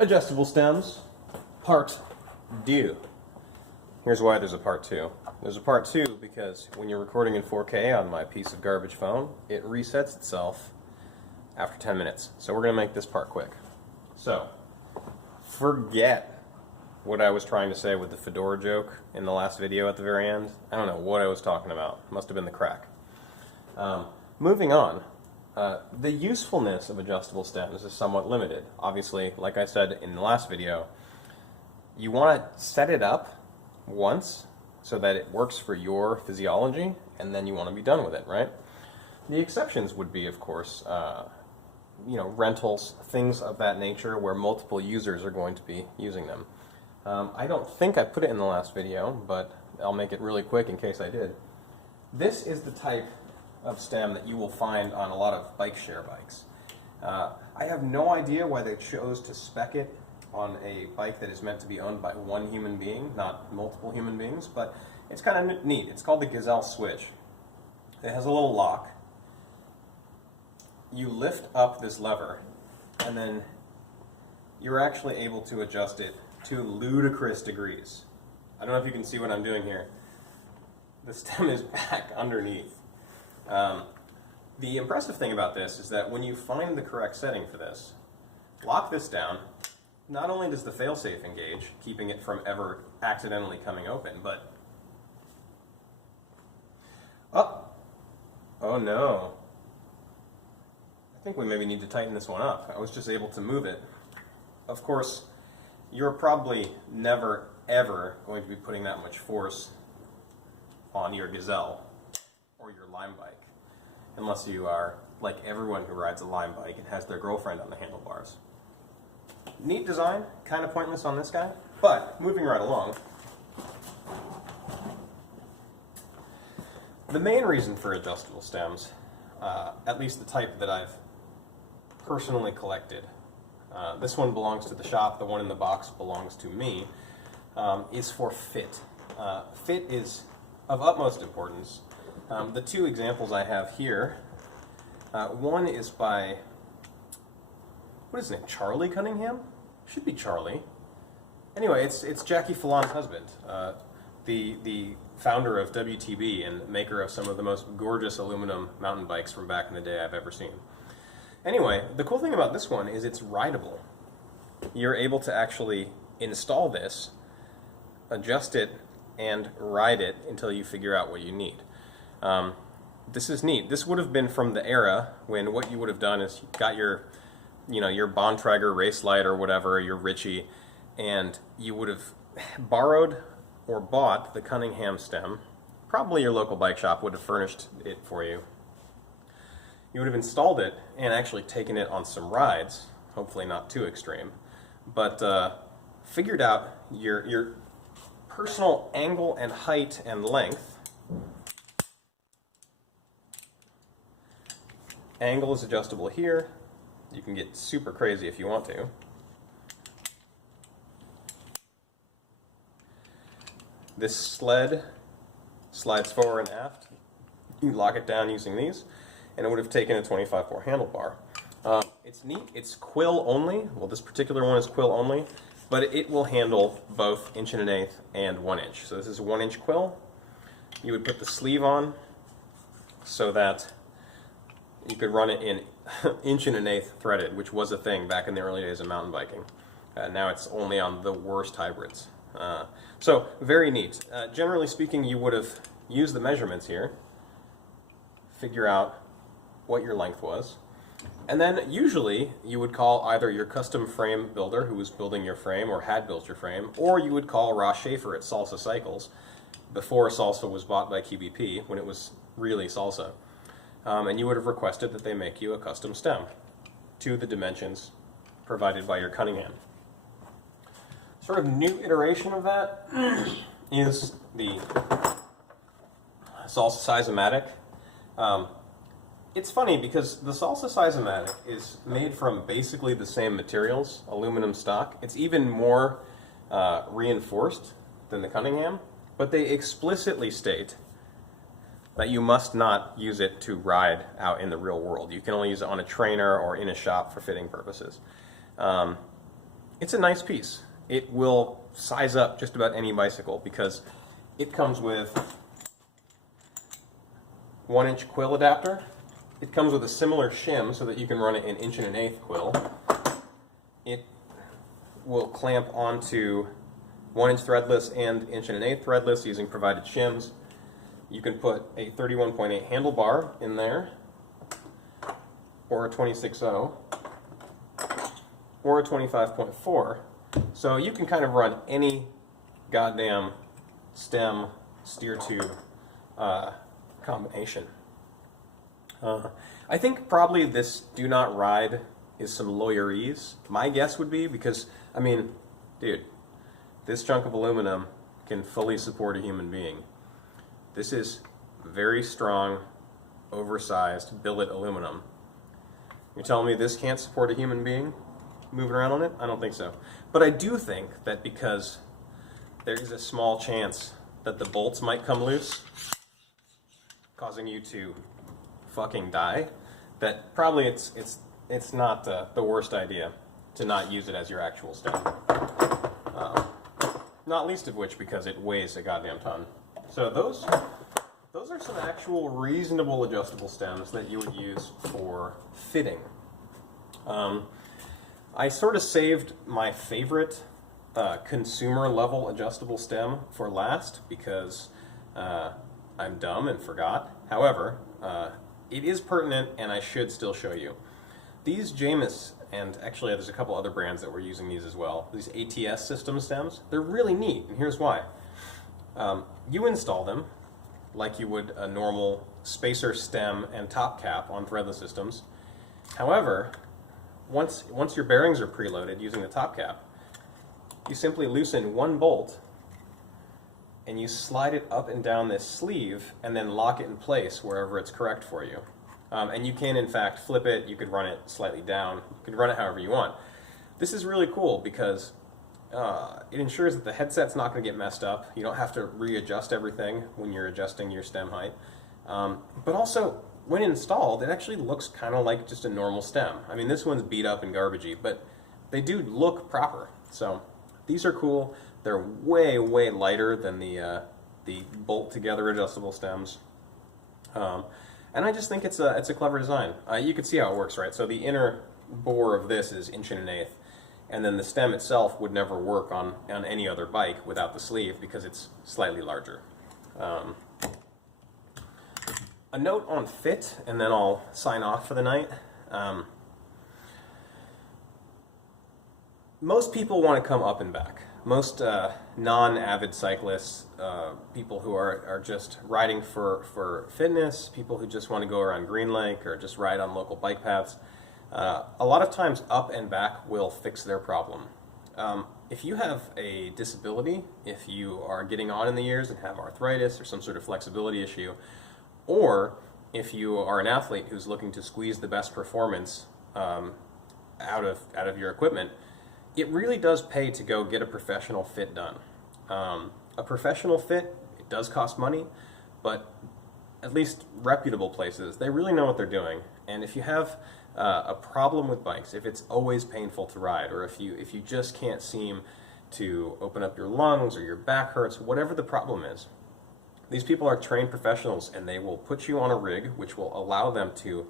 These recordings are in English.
Adjustable stems, part 2. Here's why there's a part 2. There's a part 2 because when you're recording in 4K on my piece of garbage phone, it resets itself after 10 minutes. So we're going to make this part quick. So, forget what I was trying to say with the fedora joke in the last video at the very end. I don't know what I was talking about. It must have been the crack. Moving on. The usefulness of adjustable stems is somewhat limited. Obviously, like I said in the last video, you want to set it up once so that it works for your physiology, and then you want to be done with it, right? The exceptions would be, of course, rentals, things of that nature where multiple users are going to be using them. I don't think I put it in the last video, but I'll make it really quick in case I did. This is the type of stem that you will find on a lot of bike share bikes. I have no idea why they chose to spec it on a bike that is meant to be owned by one human being, not multiple human beings, but it's kind of neat. It's called the Gazelle Switch. It has a little lock. You lift up this lever, and then you're actually able to adjust it to ludicrous degrees. I don't know if you can see what I'm doing here. The stem is back underneath. The impressive thing about this is that when you find the correct setting for this, lock this down. Not only does the failsafe engage, keeping it from ever accidentally coming open, but oh no. I think we maybe need to tighten this one up. I was just able to move it. Of course, you're probably never ever going to be putting that much force on your Gazelle or your Lime bike, unless you are like everyone who rides a Lime bike and has their girlfriend on the handlebars. Neat design, kind of pointless on this guy, but moving right along. The main reason for adjustable stems, at least the type that I've personally collected, this one belongs to the shop, the one in the box belongs to me, is for fit. Fit is of utmost importance. The two examples I have here, one is by, what is his name, Charlie Cunningham? Should be Charlie. Anyway, it's Jackie Fallon's husband, the founder of WTB and maker of some of the most gorgeous aluminum mountain bikes from back in the day I've ever seen. Anyway, the cool thing about this one is it's rideable. You're able to actually install this, adjust it, and ride it until you figure out what you need. This is neat. This would have been from the era when what you would have done is you got your Bontrager race light or whatever, your Ritchie, and you would have borrowed or bought the Cunningham stem. Probably your local bike shop would have furnished it for you. You would have installed it and actually taken it on some rides, hopefully not too extreme, but figured out your personal angle and height and length. Angle is adjustable here. You can get super crazy if you want to. This sled slides forward and aft. You lock it down using these, and it would have taken a 25-4 handlebar. It's neat. It's quill only. Well, this particular one is quill only, but it will handle both 1 1/8" and 1 inch. So this is a 1 inch quill. You would put the sleeve on so that you could run it in 1 1/8" threaded, which was a thing back in the early days of mountain biking. Now it's only on the worst hybrids. So very neat. Generally speaking, you would have used the measurements here, figure out what your length was, and then usually you would call either your custom frame builder who was building your frame or had built your frame, or you would call Ross Schaefer at Salsa Cycles before Salsa was bought by QBP, when it was really Salsa. And you would have requested that they make you a custom stem to the dimensions provided by your Cunningham. Sort of new iteration of that is the Salsa Size-O-Matic. It's funny because the Salsa Size-O-Matic is made from basically the same materials, aluminum stock. It's even more reinforced than the Cunningham, but they explicitly state that you must not use it to ride out in the real world. You can only use it on a trainer or in a shop for fitting purposes. It's a nice piece. It will size up just about any bicycle because it comes with 1-inch quill adapter. It comes with a similar shim so that you can run it in 1 1/8 quill. It will clamp onto 1-inch threadless and 1 1/8 threadless using provided shims. You can put a 31.8 handlebar in there, or a 26.0, or a 25.4. So you can kind of run any goddamn stem steer tube combination. I think probably this do not ride is some lawyerese. My guess would be because, I mean, dude, this chunk of aluminum can fully support a human being. This is very strong, oversized billet aluminum. You're telling me this can't support a human being moving around on it? I don't think so. But I do think that because there is a small chance that the bolts might come loose, causing you to fucking die, that probably it's not the worst idea to not use it as your actual stem. Not least of which because it weighs a goddamn ton. So those are some actual reasonable adjustable stems that you would use for fitting. I sort of saved my favorite consumer level adjustable stem for last because I'm dumb and forgot. However, it is pertinent and I should still show you. These Jamis, and actually there's a couple other brands that were using these as well, these ATS system stems, they're really neat, and here's why. You install them like you would a normal spacer stem and top cap on threadless systems. However, once your bearings are preloaded using the top cap, you simply loosen one bolt and you slide it up and down this sleeve and then lock it in place wherever it's correct for you. And you can in fact flip it, you could run it slightly down, you could run it however you want. This is really cool because it ensures that the headset's not going to get messed up. You don't have to readjust everything when you're adjusting your stem height. But also, when installed, it actually looks kind of like just a normal stem. I mean, this one's beat up and garbagey, but they do look proper. So these are cool. They're way, way lighter than the bolt-together adjustable stems. And I just think it's a clever design. You can see how it works, right? So the inner bore of this is 1 1/8. And then the stem itself would never work on any other bike without the sleeve because it's slightly larger. A note on fit, and then I'll sign off for the night. Most people want to come up and back. Most non-avid cyclists, people who are just riding for fitness, people who just want to go around Green Lake or just ride on local bike paths, a lot of times up and back will fix their problem. If you have a disability, if you are getting on in the years and have arthritis or some sort of flexibility issue, or if you are an athlete who's looking to squeeze the best performance out of your equipment, it really does pay to go get a professional fit done. A professional fit, it does cost money, but at least reputable places, they really know what they're doing. And if you have a problem with bikes, if it's always painful to ride, or if you just can't seem to open up your lungs or your back hurts, whatever the problem is, these people are trained professionals and they will put you on a rig which will allow them to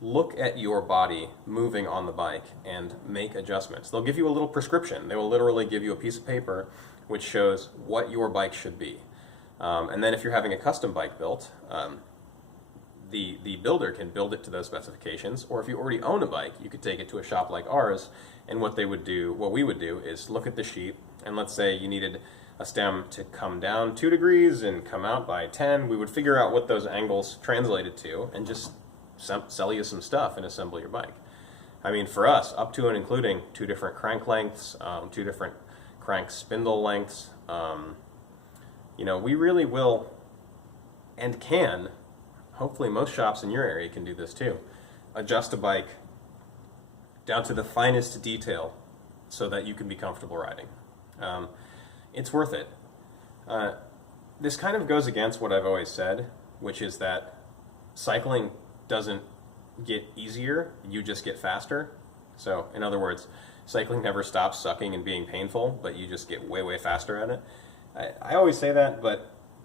look at your body moving on the bike and make adjustments. They'll give you a little prescription. They will literally give you a piece of paper which shows what your bike should be. And then if you're having a custom bike built, the builder can build it to those specifications, or if you already own a bike, you could take it to a shop like ours, and what we would do is look at the sheet, and let's say you needed a stem to come down 2 degrees and come out by 10, we would figure out what those angles translated to and just sell you some stuff and assemble your bike. I mean, for us, up to and including 2 different crank lengths, 2 different crank spindle lengths, you know, we really will and can, hopefully most shops in your area can do this too, adjust a bike down to the finest detail so that you can be comfortable riding. It's worth it. This kind of goes against what I've always said, which is that cycling doesn't get easier, you just get faster. So, in other words, cycling never stops sucking and being painful, but you just get way, way faster at it. I always say that, but